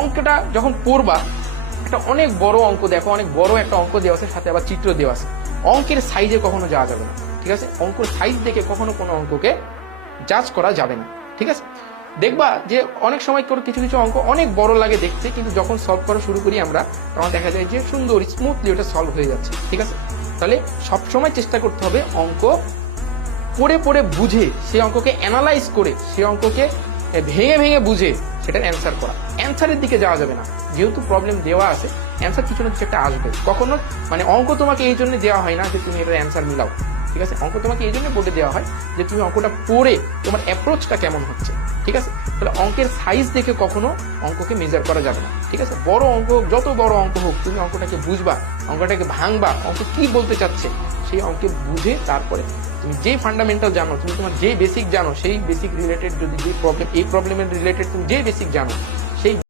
অঙ্কটা যখন পড়বা, একটা অনেক বড় অঙ্ক দেখো, অনেক বড় একটা অঙ্ক দেওয়া আছে, সাথে আবার চিত্র দেওয়া আছে, অঙ্কের সাইজে কখনো যাওয়া যাবে না, ঠিক আছে? অঙ্কের সাইজ দেখে কখনো কোনো অঙ্ককে জাজ করা যাবে না, ঠিক আছে? দেখবা যে অনেক সময় করে কিছু কিছু অঙ্ক অনেক বড় লাগে দেখতে, কিন্তু যখন সলভ করা শুরু করি আমরা, তখন দেখা যায় যে সুন্দর স্মুথলি ওটা সলভ হয়ে যাচ্ছে, ঠিক আছে? তাহলে সবসময় চেষ্টা করতে হবে অঙ্ক পড়ে পড়ে বুঝে, সেই অঙ্ককে অ্যানালাইজ করে, সেই অঙ্ককে ভেঙে ভেঙে বুঝে সেটার অ্যান্সার করা। অ্যান্সারের দিকে যাওয়া যাবে না, যেহেতু প্রবলেম দেওয়া আছে, অ্যান্সার কিছু না কিছু একটা আসবে কখনো। মানে অঙ্ক তোমাকে এই জন্য দেওয়া হয় না যে তুমি এটার অ্যান্সার মিলাও, ঠিক আছে? অঙ্ক তোমাকে এই জন্য বোর্ডে দেওয়া হয় যে তুমি অঙ্কটা পড়ে তোমার অ্যাপ্রোচটা কেমন হচ্ছে, ঠিক আছে? তাহলে অঙ্কের সাইজ দেখে কখনো অঙ্ককে মেজার করা যাবে না, ঠিক আছে? বড় অঙ্ক, যত বড় অঙ্ক হোক, তুমি অঙ্কটাকে বুঝবা, অঙ্কটাকে ভাঙবা, অঙ্ক কি বলতে চাচ্ছে সেই অঙ্কে বুঝে তারপরে তুমি যেই ফান্ডামেন্টাল জানো, তুমি তোমার যেই বেসিক জানো, সেই বেসিক রিলেটেড যদি যে প্রবলেম, এই প্রবলেমের রিলেটেড তুমি যেই বেসিক জানো, সেই